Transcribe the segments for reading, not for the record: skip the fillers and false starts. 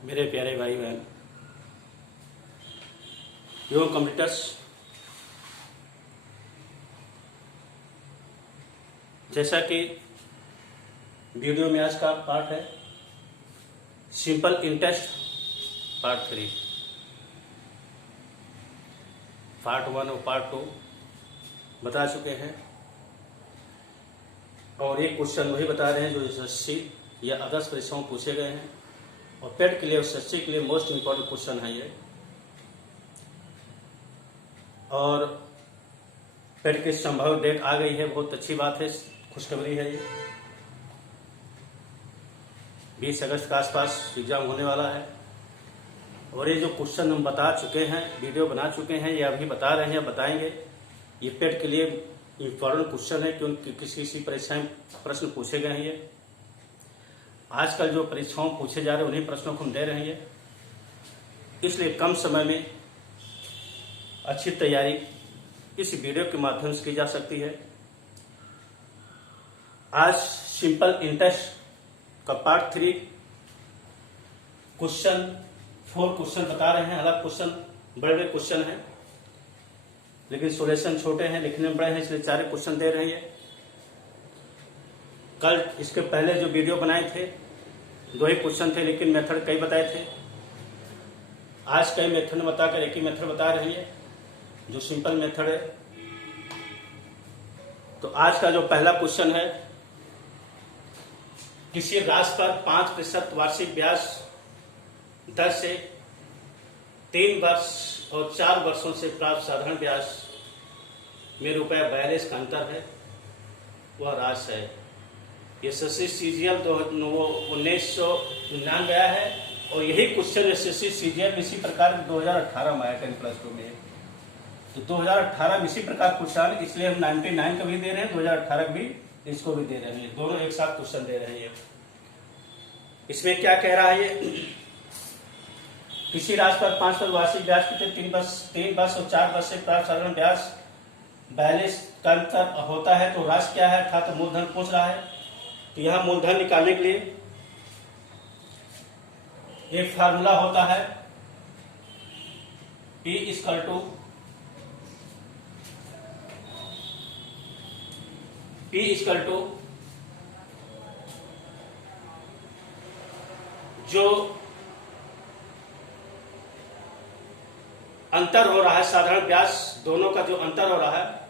मेरे प्यारे भाई बहन एवं कंप्यूटर्स, जैसा कि वीडियो में आज का पार्ट है सिंपल इंटरेस्ट पार्ट 3, पार्ट 1 और पार्ट 2 बता चुके हैं और ये क्वेश्चन वही बता रहे हैं जो एसएससी या अदर्स परीक्षाओं में पूछे गए हैं और पेट के लिए और एसएससी के लिए मोस्ट इम्पोर्टेंट क्वेश्चन है ये। और पेट की संभावित डेट आ गई है, बहुत अच्छी बात है, खुशखबरी है ये। 20 अगस्त के आसपास एग्जाम होने वाला है और ये जो क्वेश्चन हम बता चुके हैं, वीडियो बना चुके हैं, ये अभी बता रहे हैं, बताएंगे। ये पेट के लिए इम्पोर्टेंट क्वेश्चन है क्योंकि किसी परीक्षा में प्रश्न पूछे गए हैं। ये आजकल जो परीक्षाओं पूछे जा रहे हैं उन्हीं प्रश्नों को हम दे रहे हैं, इसलिए कम समय में अच्छी तैयारी इस वीडियो के माध्यम से की जा सकती है। आज सिंपल इंटरेस्ट का पार्ट 3 क्वेश्चन 4 क्वेश्चन बता रहे हैं। अलग क्वेश्चन बड़े बड़े क्वेश्चन हैं लेकिन सॉल्यूशन छोटे हैं, लिखने में बड़े हैं, इसलिए 4 क्वेश्चन दे रहे हैं। कल इसके पहले जो वीडियो बनाए थे 2 ही क्वेश्चन थे लेकिन मेथड कई बताए थे। आज कई मेथड बताकर एक ही मेथड बता रही है जो सिंपल मेथड है। तो आज का जो पहला क्वेश्चन है, किसी राशि पर 5% वार्षिक ब्याज दर से 3 वर्ष और 4 वर्षों से प्राप्त साधारण ब्याज में ₹42 का अंतर है, वह राशि है। एसएससी सीजीएल 1999 आया है और यही क्वेश्चन एसएससी सीजीएल इसी प्रकार 2018 में आया 10+2 में। तो 2018 में इसी प्रकार क्वेश्चन, इसलिए हम 99 का भी दे रहे हैं, 2018 भी इसको भी दे रहे हैं, दोनों एक साथ क्वेश्चन दे रहे हैं। इसमें क्या कह रहा है ये, किसी राशि पर 5% वार्षिक ब्याज के 3 वर्ष और 4 वर्ष से प्राप्त साधारण ब्याज 42 का अंतर होता है, तो राशि क्या है था, तो मूलधन पूछ रहा है। तो यहां मूलधन निकालने के लिए एक फार्मूला होता है P इक्वल टू जो अंतर हो रहा है साधारण ब्याज, दोनों का जो अंतर हो रहा है,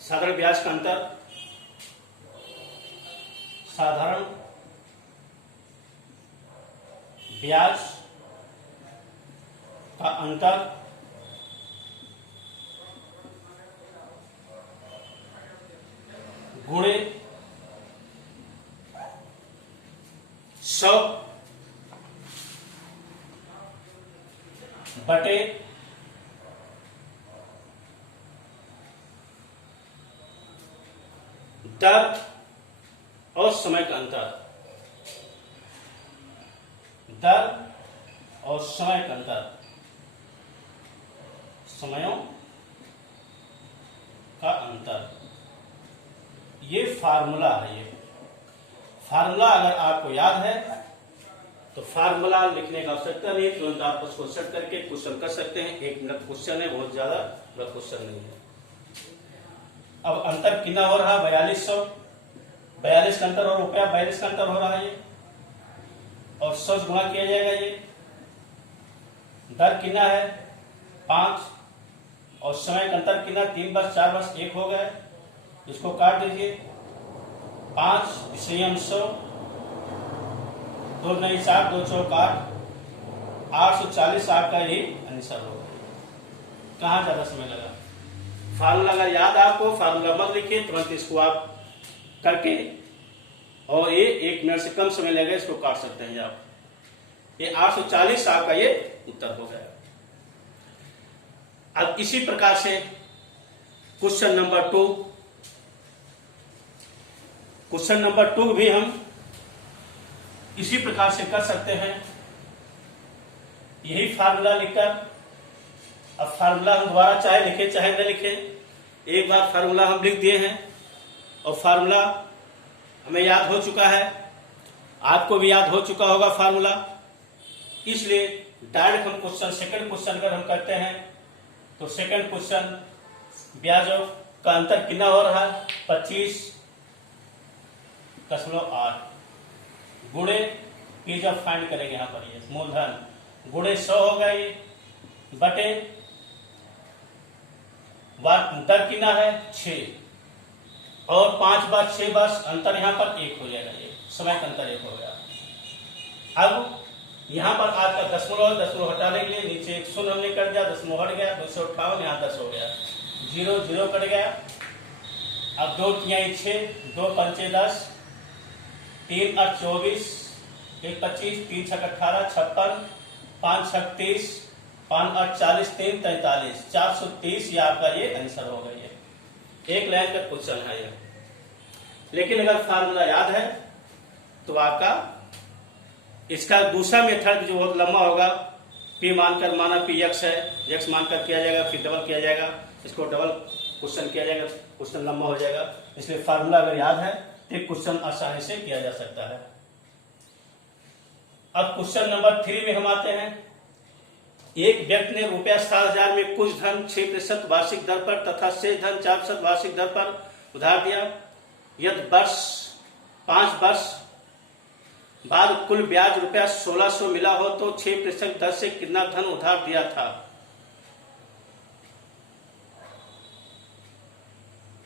साधारण ब्याज का अंतर, साधारण ब्याज का अंतर गुणे 100 बटे दर और समय का अंतर, दर और समय का अंतर, समयों का अंतर, ये फार्मूला है। ये फार्मूला अगर आपको याद है तो फार्मूला लिखने का आवश्यकता नहीं, तुरंत आप उसको सेट करके क्वेश्चन कर सकते हैं। 1 मिनट क्वेश्चन है, बहुत ज्यादा बड़ा क्वेश्चन नहीं है। अब अंतर कितना हो रहा है, 4200, 42 का अंतर और ₹42 का अंतर हो रहा है ये, और 100 से गुणा किया जाएगा। ये दर कितना है 5 और समय का अंतर कितना 3 वर्ष 4 वर्ष 1 हो गए, इसको काट दीजिए। 5 विषयम 100, 2 नहीं 7, 2 चौक 8, 840 आपका ये आंसर होगा। कहाँ ज्यादा समय लगा, फार्मूला अगर याद आपको, फार्मूला मत लिखिए, तुरंत इसको आप करके और ये 1 मिनट से कम समय लगेगा, इसको काट सकते हैं आप। ये 840 आपका ये उत्तर हो गया। अब इसी प्रकार से क्वेश्चन नंबर 2, क्वेश्चन नंबर 2 भी हम इसी प्रकार से कर सकते हैं, यही फार्मूला लिखकर। अब फार्मूला हम दोबारा चाहे लिखे चाहे न लिखे, एक बार फार्मूला हम लिख दिए हैं और फार्मूला हमें याद हो चुका है, आपको भी याद हो चुका होगा फार्मूला। इसलिए डायरेक्ट हम क्वेश्चन सेकंड क्वेश्चन अगर हम करते हैं तो सेकंड क्वेश्चन ब्याज का अंतर कितना हो रहा है 25.8 गुणे ये जब फाइंड करेंगे यहाँ पर ये मूलधन गुणे 100 होगा ये बटे दर कितना है 6 और 5 बार 6 बार अंतर यहाँ पर 1 हो जाएगा ये समय का अंतर 1 हो गया। अब यहाँ पर आपका दशमलव हटा लेंगे नीचे एक शून्य हमने कर दिया दशमलव हट गया 258 यहाँ 10 हो गया 0 0 कट गया। अब 2 तिहाई 6 2 पंचे 10 3 8 24 1 25 3 6 18 56 5 6 30 5 8 40 3 43 430 ये आपका ये आंसर होगा। ये एक लाइन का क्वेश्चन है ये, लेकिन अगर फार्मूला याद है तो आपका इसका दूसरा मेथड जो बहुत लंबा होगा पी मानकर माना पी एक्स है एक्स मानकर किया जाएगा फिर डबल किया जाएगा इसको डबल क्वेश्चन किया जाएगा क्वेश्चन लंबा हो जाएगा। इसलिए फार्मूला अगर याद है तो क्वेश्चन आसानी से किया जा सकता है। अब क्वेश्चन नंबर 3 में हम आते हैं। एक व्यक्ति ने रुपया 7,000 में कुछ धन 6% वार्षिक दर पर तथा शेष धन 4% वार्षिक दर पर उधार दिया। यदि 5 वर्ष बाद कुल ब्याज रुपया 1,600 मिला हो तो 6% दर से कितना धन उधार दिया था।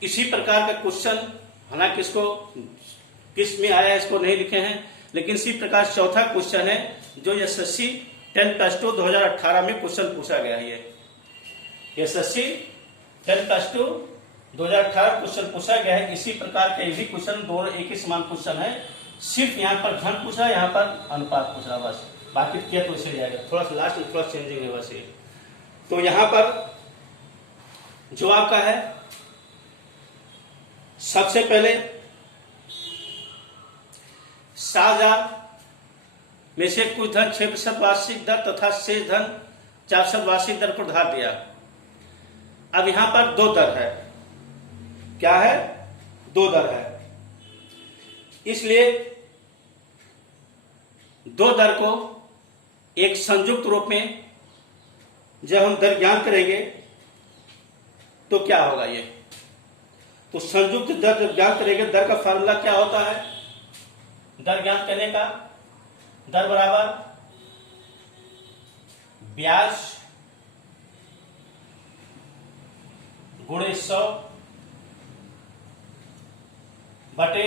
इसी प्रकार का क्वेश्चन हालांकि इसको किस में आया इसको नहीं लिखे हैं, लेकिन इसी प्रकार चौथा क्वेश्चन है जो एसएससी 10+2 2018 में क्वेश्चन पूछा गया है। ये एसएससी 10+2 2018 क्वेश्चन पूछा गया है। इसी प्रकार के भी क्वेश्चन दोनों एक ही समान क्वेश्चन है, सिर्फ यहाँ पर धन पूछा यहाँ पर अनुपात पूछा बस, बाकी क्या तो इसे जाएगा थोड़ा सा लास्ट में थोड़ा चेंजिंग है बस ये। तो यहाँ पर जो आपका है सबसे पहले 7,000 में से कुछ धन 6% वार्षिक दर तथा शेष धन 4% वार्षिक दर पर उधार दिया। अब यहां पर 2 दर है, क्या है 2 दर है, इसलिए 2 दर को एक संयुक्त रूप में जब हम दर ज्ञात करेंगे तो क्या होगा ये, तो संयुक्त दर जब ज्ञात करेंगे दर का फार्मूला क्या होता है, दर ज्ञात करने का दर बराबर ब्याज गुणे 100 बटे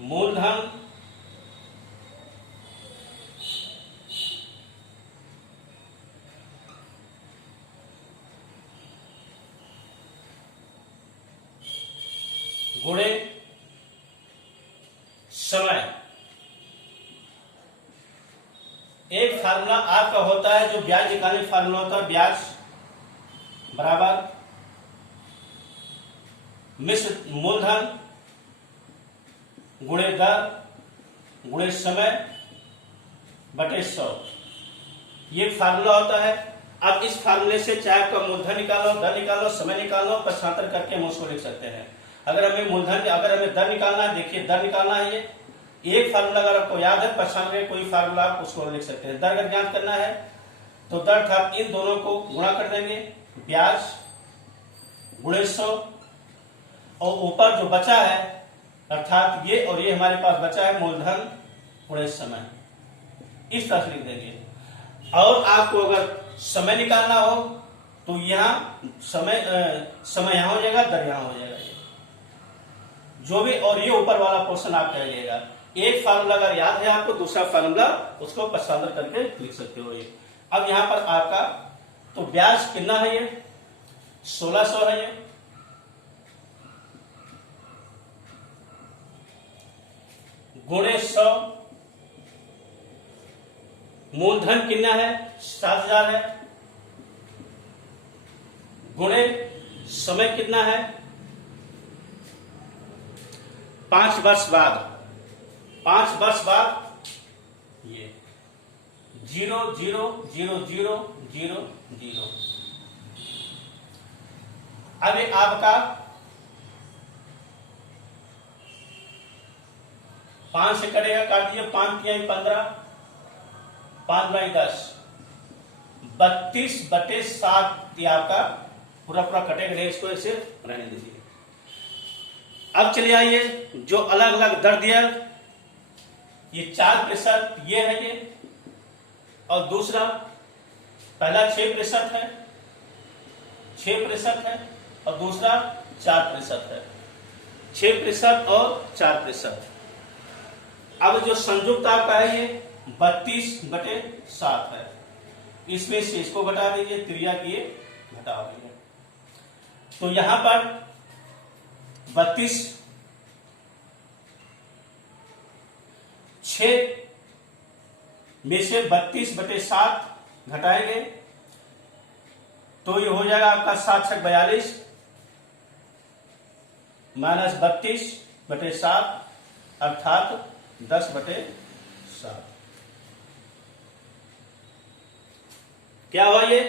मूलधन गुणे समय। एक फार्मूला आपका होता है जो ब्याज निकालने का फार्मूला होता है, ब्याज बराबर मिश्र मूलधन गुणे दर गुणे समय बटे 100, ये फार्मूला होता है। अब इस फार्मूले से चाहे आपका मूलधन निकालो, दर निकालो, समय निकालो, पक्षांतर करके हम उसको लिख सकते हैं। अगर हमें मूलधन, अगर हमें दर निकालना है, देखिए दर निकालना है, ये एक फार्मूला अगर आपको याद है पक्षांतर कोई फार्मूला आप उसको लिख सकते हैं। दर अगर ज्ञात करना है तो दर था इन दोनों को गुणा कर देंगे, ब्याज गुणे 100 और ऊपर जो बचा है अर्थात ये और ये हमारे पास बचा है मूलधन गुणे समय, इस तरह से लिख देंगे। और आपको अगर समय निकालना हो तो यहाँ समय यहां हो जाएगा, दर यहां हो जाएगा, जो भी, और ये ऊपर वाला पोर्शन आप कह लीजिएगा। एक फार्मूला अगर याद है आपको, दूसरा फार्मूला उसको पक्षांतर करके लिख सकते हो ये। अब यहां पर आपका तो ब्याज कितना है, ये 1,600 है, ये गुणे 100, मूलधन कितना है 7,000 है, गुणे समय कितना है 5 वर्ष बाद, 5 वर्ष बाद ये 0 0 0 0 0 0। अब ये आपका 5 से कटेगा, काट दिए 5 तिहाई 15, 5 बाई 10, 32/7 ये आपका पूरा पूरा कटेगा नहीं, इसको ऐसे रहने दीजिए। अब चलिए आइए जो अलग अलग दर दिया, ये 4% ये है ये, और दूसरा पहला 6% है, 6% है, और दूसरा 4% है, 6% और 4%। अब जो संयुक्त आपका है ये 32/7 है, इसमें से इसको घटा दीजिए, त्रिया किए घटा दीजिए, तो यहां पर 32 6 में से 32/7 घटाएंगे तो ये हो जाएगा आपका 7×42 माइनस 32/7 अर्थात 10/7। क्या हुआ ये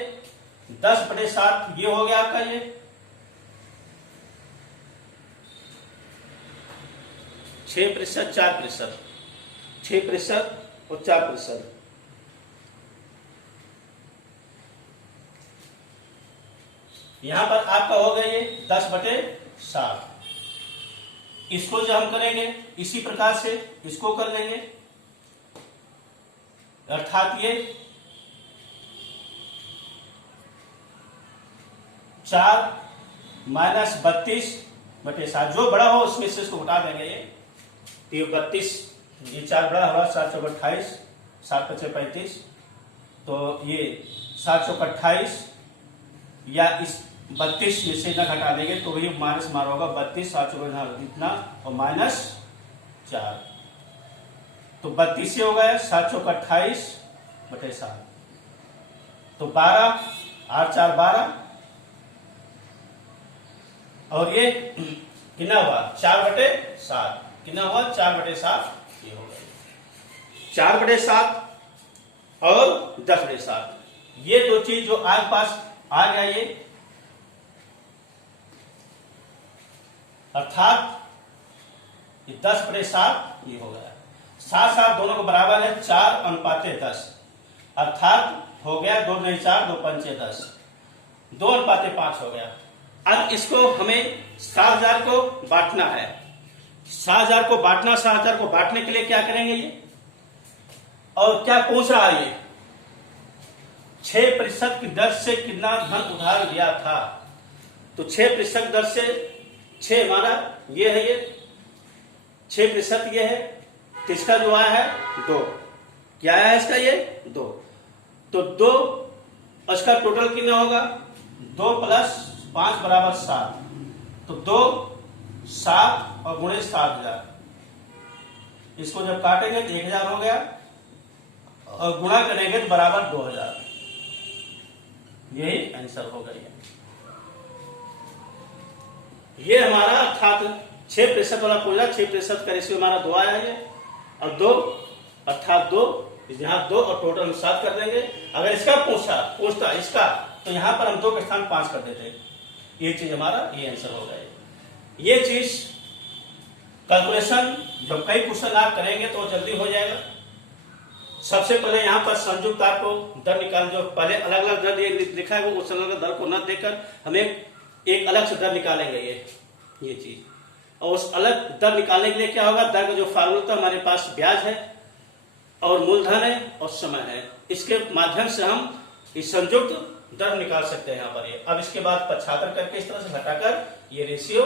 10/7 ये हो गया आपका ये 6%, 4%, 6% और 4%। यहां पर आपका हो गया ये 10/7। इसको जो हम करेंगे इसी प्रकार से इसको कर लेंगे, अर्थात ये 4 माइनस 32/7, जो बड़ा हो उसमें से इसको उठा देंगे। ये 32, ये 4 बड़ा होगा, 7×4 = 28, 7×5 = 35, तो ये 7×28 या इस 32 में से न घटा देंगे तो ये माइनस मार होगा 32, 7×4 इतना और -4, तो 32 से हो गया 7×28/7, तो 12, 8 4 12, और ये कितना हुआ 4/7, कितना हुआ 4/7, ये हो गया 4/7 और 10/7। ये दो चीज जो आपके पास आ गया ये, अर्थात ये 10/7 ये हो गया। साथ साथ दोनों को बराबर है 4:10, अर्थात हो गया 2 नहीं 4, 2 पंचे 10, 2:5 हो गया। अब इसको हमें 7000 को बांटना है, 7000 को बांटना, 7000 को बांटने के लिए क्या करेंगे ये, और क्या पूछ रहा है ये 6% की दर से कितना धन उधार लिया था, तो 6% दर से 6 हमारा ये है, ये 6% ये है, तो इसका जो आया है 2, क्या आया है इसका ये 2, तो 2 इसका टोटल कितना होगा 2 + 5 = 7, तो 2 7 और गुणे 7000, इसको जब काटेंगे तो 1000 हो गया और गुणा करेंगे तो बराबर 2000, यही आंसर होगा। ये हमारा अर्थात 6% वाला पूरा 6% का रेशियो हमारा 2 आया है, और 2 अर्थात 2 यहाँ 2 और टोटल हम 7 कर देंगे। अगर इसका पूछता इसका, तो यहाँ पर हम 2 के स्थान 5 कर देते, ये चीज हमारा ये आंसर होगा। ये चीज कैलकुलेशन जब कई क्वेश्चन आप करेंगे तो जल्दी हो जाएगा। सबसे पहले यहाँ पर संयुक्त आपको दर निकाल, जो पहले अलग अलग दर लिखा है वो उस अलग दर को न देकर हमें एक अलग से दर निकालेंगे ये चीज, और उस अलग दर निकालने के लिए क्या होगा, दर का जो फार्मूला था हमारे पास ब्याज है और मूलधन है और समय है, इसके माध्यम से हम इस संयुक्त दर निकाल सकते हैं यहाँ पर। ये अब इसके बाद 75 करके इस तरह से घटाकर ये रेशियो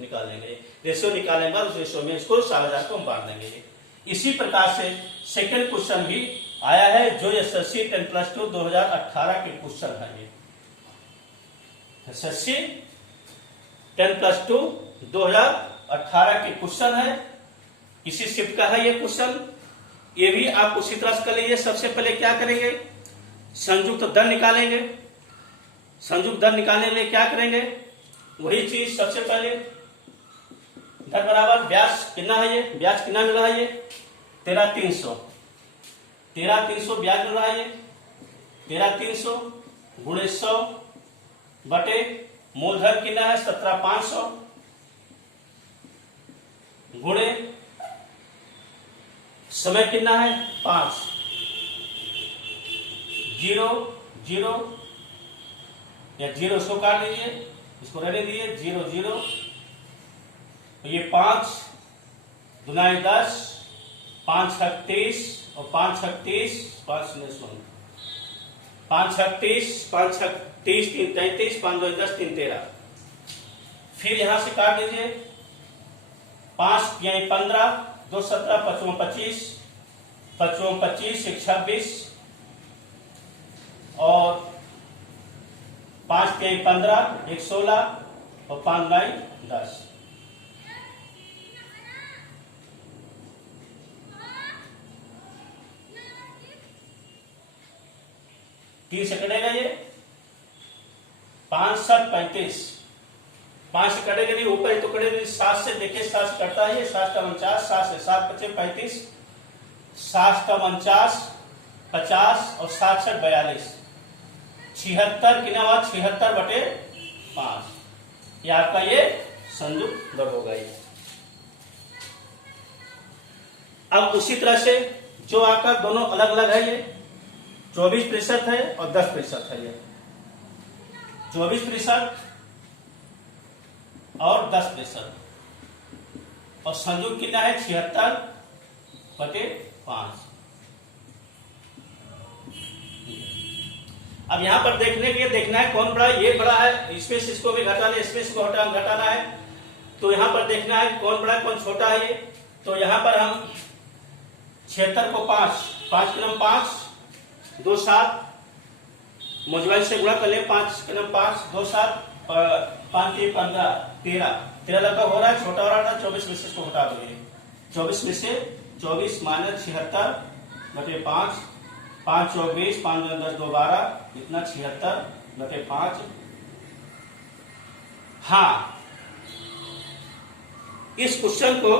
निकाल लेंगे। रेशियो निकालने के बाद उस रेशियो में इसको 7000 को हम बांट देंगे। इसी प्रकार से सेकंड क्वेश्चन भी आया है, जो एसएससी 10+2 2018 के क्वेश्चन है। ये एसएससी 10+2 2018 के क्वेश्चन है, इसी शिफ्ट का है ये क्वेश्चन। ये भी आप उसी तरह से कर लीजिए। सबसे पहले क्या करेंगे, संयुक्त दर निकालेंगे। संयुक्त दर निकालने के लिए क्या करेंगे, वही चीज सबसे पहले दर बराबर ब्याज कितना है, ये ब्याज कितना मिल रहा है, ये 13,300 ब्याज मिल रहा है। ये 13,300 गुणे 100 बटे मूलधन कितना है 17,500 गुणे समय कितना है 5, जीरो जीरो या जीरो इसको काट दीजिए, इसको रहने दीजिए, जीरो जीरो। तो ये 5 दुनाई 10, 5 छक 30 और 5 छक 30, 5 छक 30, 5 छक 30, 3 33, 5 2 10, 3 13। फिर यहां से काट दीजिए, 5 यानी 15, 2 17, 5 25, 5 25, 1 26 और 5 3 15, 1 16 और 5 9 10। 3 से कटेगा ये, 5 7 35, 5 से कटेगा नहीं, ऊपर ही तो कटेगा, 7 से देखिए, 7 से कटता है ये, 7 का 49, 7 से 7 25 35, 7 का 49 50 और 7 से 42, 76 कितना हुआ, 76 बटे 5। ये आपका ये संयुक्त दर होगा ये। अब उसी तरह से जो आपका दोनों अलग अलग है, ये 24% है और 10% है, ये 24% और 10%, और संयुक्त कितना है, 76 बटे 5। अब यहां पर देखना है कौन बड़ा है, ये बड़ा है, इसमें से इसको भी घटाना है, इसमें इसको घटाना है, तो यहां पर देखना है कौन बड़ा है कौन छोटा है ये। तो यहां पर हम 76 को 5 के नम 5 2 7 मुजबाइन से गुणा कर ले, 5 के नम 5 2 7 5 3 15 13 लगभग हो रहा है, छोटा हो रहा था, 24 में से इसको घटा दोगे, 24 में से 24 माइनस 76 बटे 5, 5 24, 5 10 2 12, इतना 76 बटे 5। हाँ, इस क्वेश्चन को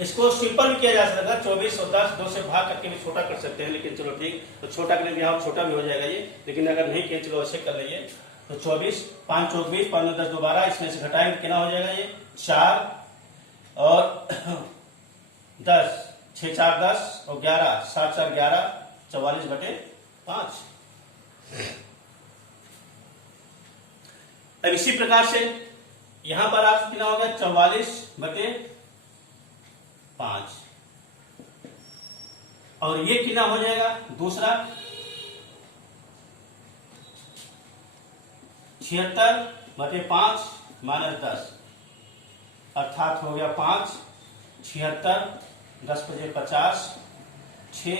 इसको सिंपल भी किया जा सकता है, 24 और 10 2 से भाग करके भी छोटा कर सकते हैं, लेकिन चलो ठीक, तो छोटा करेंगे यहाँ छोटा भी हो जाएगा ये, लेकिन अगर नहीं किए चलो ऐसे कर लीजिए। तो 24 5 24, 5 10 2 12, इसमें से घटाएंगे कितना हो जाएगा ये 4 और 10, 6 4 10 और 11, 7 4 11, 44 बटे 5। अब इसी प्रकार से यहां पर आप कितना हो गया, 44 बटे 5, और ये कितना हो जाएगा दूसरा, 76 बटे 5 माइनस 10, अर्थात हो गया 5 76 10 बजे 50, 6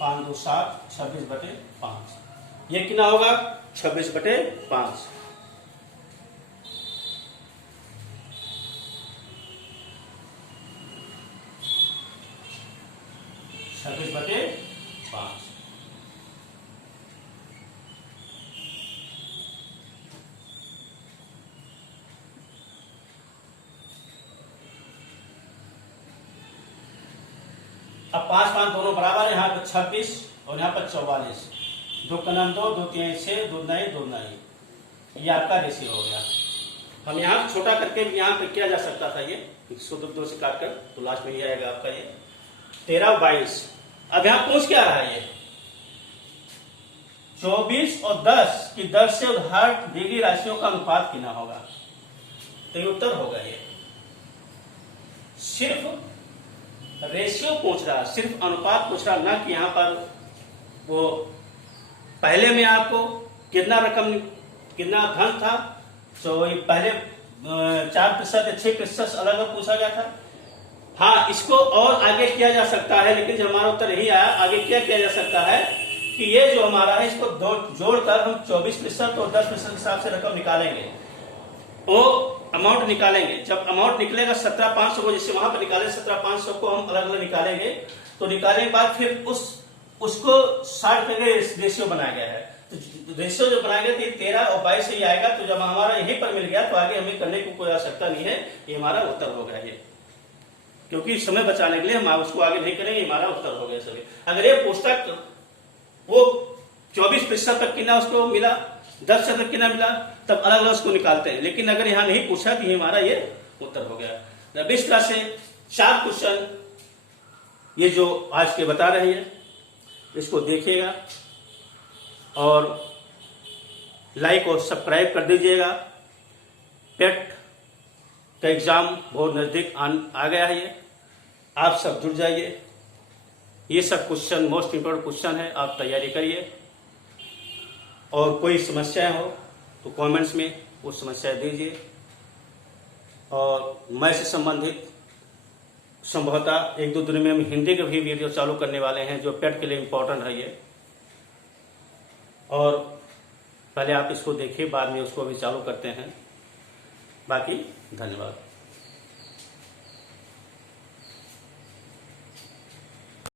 5 2 7, 26 बटे 5। ये कितना होगा 26 बटे 5। बटे 5। अब 5 5 दोनों बराबर है, यहाँ पर 26 और यहाँ पर 44, 2 का नाम 2 2 3 6 2 9 2 9, ये आपका रेशियो हो गया। हम यहाँ छोटा करके यहाँ पे किया जा सकता था, ये 102 से काट कर, तो लास्ट में ये आएगा आपका ये 13 और 22। अब यहां पूछ क्या रहा है, ये 24 और 10 की दर से उधार दी गई राशियों का अनुपात कितना होगा, तो ये उत्तर होगा ये। सिर्फ रेशियो पूछ रहा, सिर्फ अनुपात पूछ रहा, ना कि यहां पर वो पहले में आपको कितना रकम कितना धन था, तो ये पहले 4% या 6% अलग अलग पूछा गया था। हाँ, इसको और आगे किया जा सकता है, लेकिन जब हमारा उत्तर यही आया, आगे क्या किया जा सकता है कि ये जो हमारा है इसको जोड़कर हम 24% और 10% के हिसाब से रकम निकालेंगे, वो अमाउंट निकालेंगे। जब अमाउंट निकलेगा 17,500 को, जैसे वहां पर निकाले 17,500 को हम अलग अलग निकालेंगे, तो निकालने के बाद फिर उसको 60 करके रेशियो बनाया गया है। तो रेशियो जो बनाया गया 13 और 22 से ही आएगा। तो जब हमारा यहीं पर मिल गया तो आगे हमें करने की कोई आवश्यकता नहीं है, ये हमारा उत्तर हो गया ये, क्योंकि समय बचाने के लिए हम उसको आगे नहीं करेंगे, हमारा उत्तर हो गया सभी। अगर ये पुस्तक वो 24% तक कितना उसको मिला, 10% तक कितना मिला, तब अलग अलग उसको निकालते हैं। लेकिन अगर यहाँ नहीं पूछा तो हमारा ये उत्तर हो गया। अब इस तरह से 4 क्वेश्चन ये जो आज के बता रहे हैं, इसको देखिएगा और लाइक और सब्सक्राइब कर दीजिएगा। पेट का एग्ज़ाम बहुत नज़दीक आ गया है, ये आप सब जुड़ जाइए। ये सब क्वेश्चन मोस्ट इम्पोर्टेंट क्वेश्चन है, आप तैयारी करिए। और कोई समस्याएं हो तो कमेंट्स में वो समस्याएं दीजिए। और मैं से संबंधित संभवतः एक दो दिन में हम हिंदी के भी वीडियो चालू करने वाले हैं, जो पेट के लिए इम्पोर्टेंट है ये। और पहले आप इसको देखिए, बाद में उसको भी चालू करते हैं। बाकी धन्यवाद।